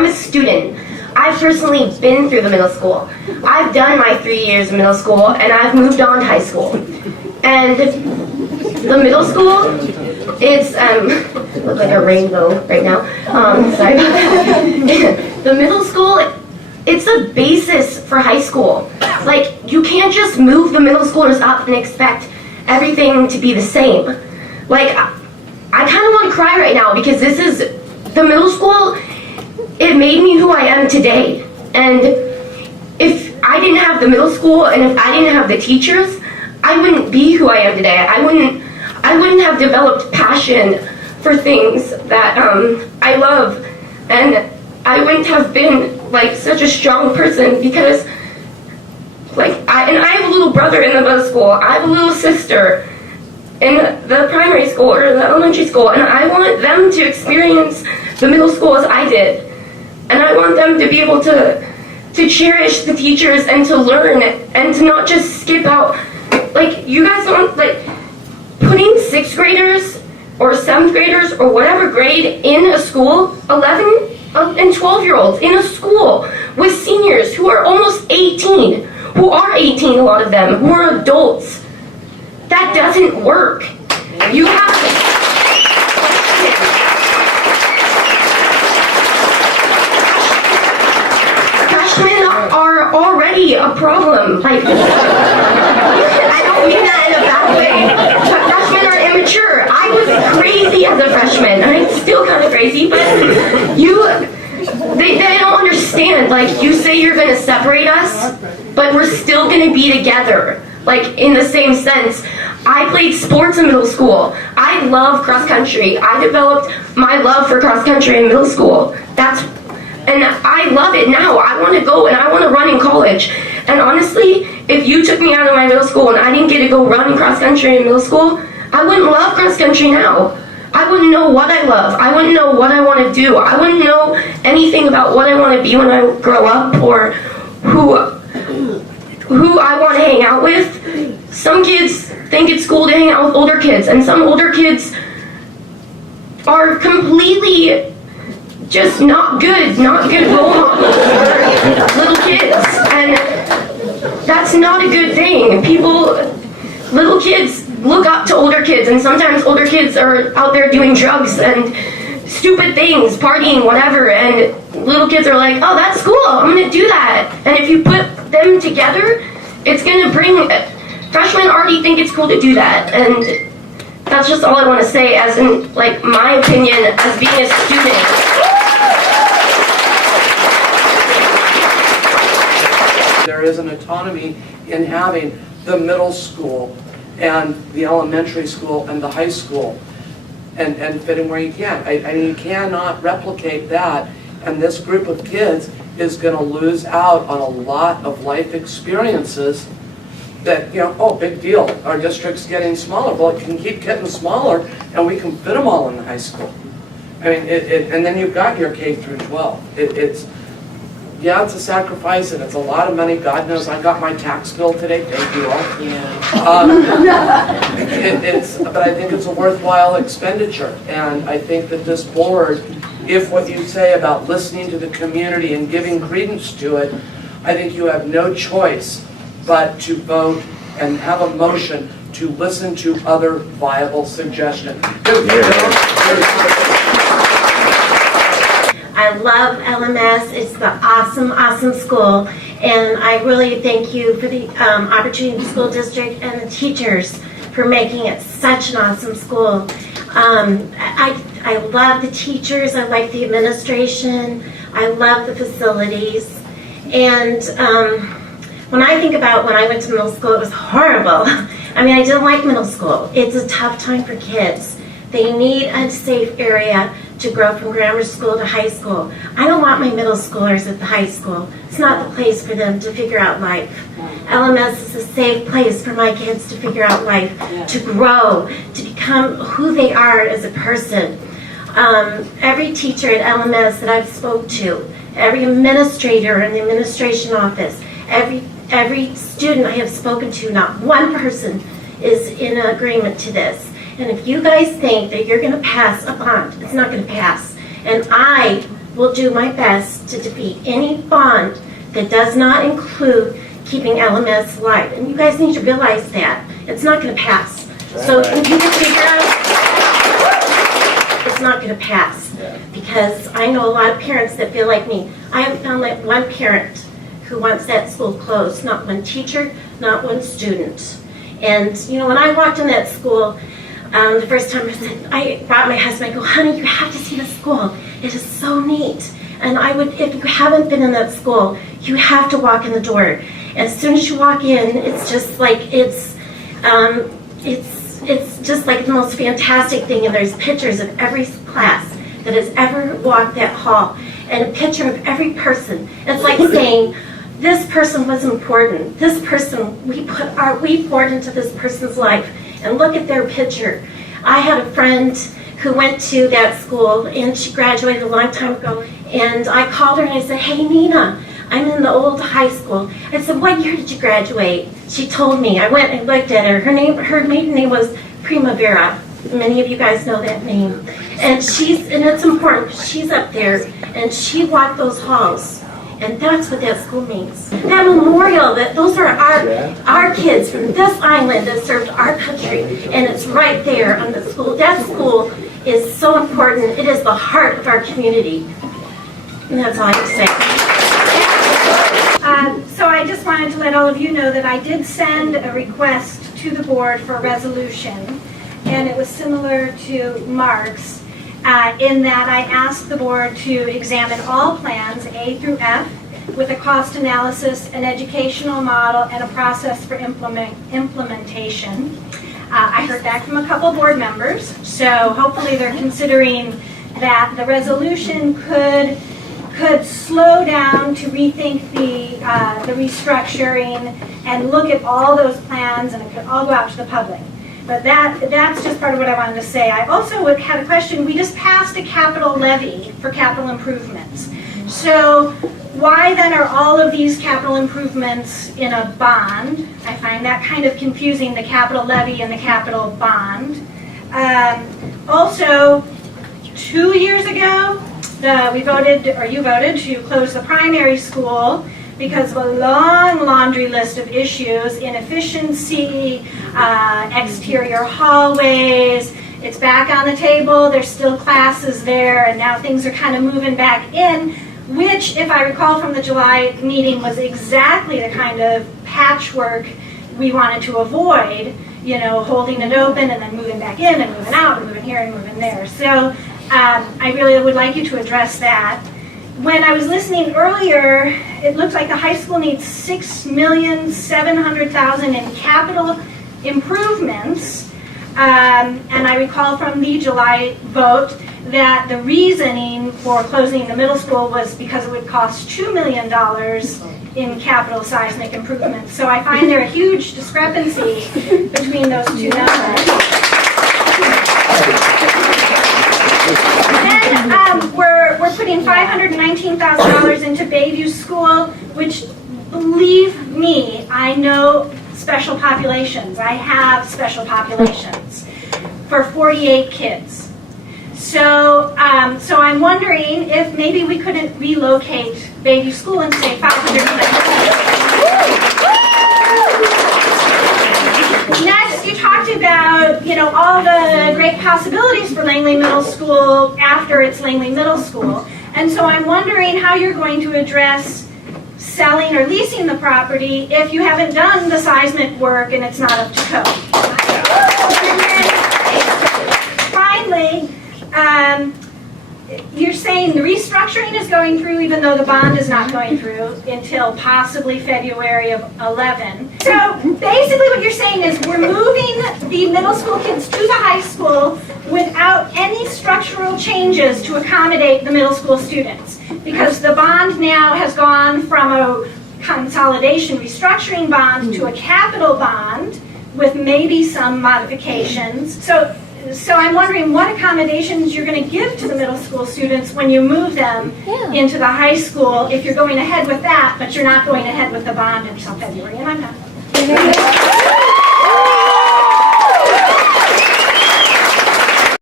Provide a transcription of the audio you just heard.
I'm a student. I've personally been through the middle school. I've done my 3 years of middle school, and I've moved on to high school. And the middle school, it's, look like a rainbow right now. Sorry about that. The middle school, it's a basis for high school. Like, you can't just move the middle schoolers up and expect everything to be the same. Like, I kind of want to cry right now because this is, the middle school, it made me who I am today. And if I didn't have the middle school and if I didn't have the teachers, I wouldn't be who I am today. I wouldn't have developed passion for things that I love, and I wouldn't have been like such a strong person because like I have a little brother in the middle school. I have a little sister in the primary school or the elementary school, and I want them to experience the middle school as I did. And I want them to be able to cherish the teachers and to learn and to not just skip out. Like, you guys don't, like, putting 6th graders or 7th graders or whatever grade in a school, 11 and 12-year-olds in a school with seniors who are almost 18, who are 18, a lot of them, who are adults. That doesn't work. You have to. Freshmen are already a problem. Like, I don't mean that in a bad way. Freshmen are immature. I was crazy as a freshman. I'm still kind of crazy, but they don't understand. Like, you say you're going to separate us, but we're still going to be together. Like, in the same sense. I played sports in middle school. I love cross country. I developed my love for cross country in middle school. And I love it now. I want to go and I want to run in college. And honestly, if you took me out of my middle school and I didn't get to go run in cross country in middle school, I wouldn't love cross country now. I wouldn't know what I love. I wouldn't know what I want to do. I wouldn't know anything about what I want to be when I grow up or who I want to hang out with. Some kids think it's cool to hang out with older kids, and some older kids are completely just not good role models for little kids, and that's not a good thing. Little kids look up to older kids, and sometimes older kids are out there doing drugs and stupid things, partying, whatever, and little kids are like, oh, that's cool, I'm gonna do that. And if you put them together, it's gonna bring, freshmen already think it's cool to do that, and that's just all I want to say as in, like, my opinion as being a student. There is an autonomy in having the middle school and the elementary school and the high school and fitting where you can. I mean, you cannot replicate that, and this group of kids is going to lose out on a lot of life experiences that, you know, oh, big deal, our district's getting smaller. Well, it can keep getting smaller, and we can fit them all in the high school. I mean, and then you've got your K through 12. Yeah, it's a sacrifice, and it's a lot of money. God knows I got my tax bill today. Thank you all. Yeah. But I think it's a worthwhile expenditure, and I think that this board, if what you say about listening to the community and giving credence to it, I think you have no choice but to vote and have a motion to listen to other viable suggestions. I love LMS. It's the awesome, awesome school. And I really thank you for the opportunity in the school district and the teachers for making it such an awesome school. I love the teachers. I like the administration. I love the facilities. And when I think about when I went to middle school, it was horrible. I mean, I didn't like middle school. It's a tough time for kids. They need a safe area to grow from grammar school to high school. I don't want my middle schoolers at the high school. It's not the place for them to figure out life. LMS is a safe place for my kids to figure out life, to grow, to become who they are as a person. Every teacher at LMS that I've spoke to, every administrator in the administration office, every student I have spoken to, not one person is in agreement to this. And if you guys think that you're going to pass a bond, it's not going to pass. And I will do my best to defeat any bond that does not include keeping LMS alive. And you guys need to realize that. It's not going to pass. So you can figure out it's not going to pass. Because I know a lot of parents that feel like me. I haven't found like one parent who wants that school closed. Not one teacher, not one student. And you know, when I walked in that school, the first time I brought my husband, I go, honey, you have to see the school. It is so neat. And I would, if you haven't been in that school, you have to walk in the door. As soon as you walk in, it's just like, it's just like the most fantastic thing. And there's pictures of every class that has ever walked that hall. And a picture of every person. It's like saying, this person was important. This person, we poured into this person's life. And look at their picture. I had a friend who went to that school, and she graduated a long time ago. And I called her and I said, hey, Nina, I'm in the old high school. I said, what year did you graduate? She told me. I went and looked at her. Her maiden name was Primavera. Many of you guys know that name. And it's important. She's up there, and she walked those halls. And that's what that school means. That memorial, those are our kids from this island that served our country, and it's right there on the school. That school is so important. It is the heart of our community. And that's all I have to say. So I just wanted to let all of you know that I did send a request to the board for a resolution, and it was similar to Mark's. In that I asked the board to examine all plans, A through F, with a cost analysis, an educational model, and a process for implementation. I heard back from a couple board members, so hopefully they're considering that the resolution could slow down to rethink the restructuring and look at all those plans, and it could all go out to the public. But that's just part of what I wanted to say. I also had a question. We just passed a capital levy for capital improvements. So why then are all of these capital improvements in a bond? I find that kind of confusing, the capital levy and the capital bond. Also, 2 years ago, you voted to close the primary school because of a long laundry list of issues, inefficiency, exterior hallways. It's back on the table, there's still classes there, and now things are kind of moving back in, which, if I recall from the July meeting, was exactly the kind of patchwork we wanted to avoid, you know, holding it open and then moving back in and moving out and moving here and moving there. So I really would like you to address that. When I was listening earlier, it looks like the high school needs $6,700,000 in capital improvements. And I recall from the July vote that the reasoning for closing the middle school was because it would cost $2 million in capital seismic improvements. So I find there a huge discrepancy between those two numbers. Then we're putting $519,000 into Bayview School, which, believe me, I know special populations. I have special populations for 48 kids. So I'm wondering if maybe we couldn't relocate Bayview School and say $519,000. Next, you talked about, you know, all the great possibilities for Langley Middle School after it's Langley Middle School. And so I'm wondering how you're going to address selling or leasing the property if you haven't done the seismic work and it's not up to code. And then finally, you're saying the restructuring is going through even though the bond is not going through until possibly February of 11. So basically what you're saying is we're moving the middle school kids to the high school without any structural changes to accommodate the middle school students, because the bond now has gone from a consolidation restructuring bond to a capital bond with maybe some modifications. So I'm wondering what accommodations you're going to give to the middle school students when you move them into the high school if you're going ahead with that, but you're not going ahead with the bond until February. And I'm not.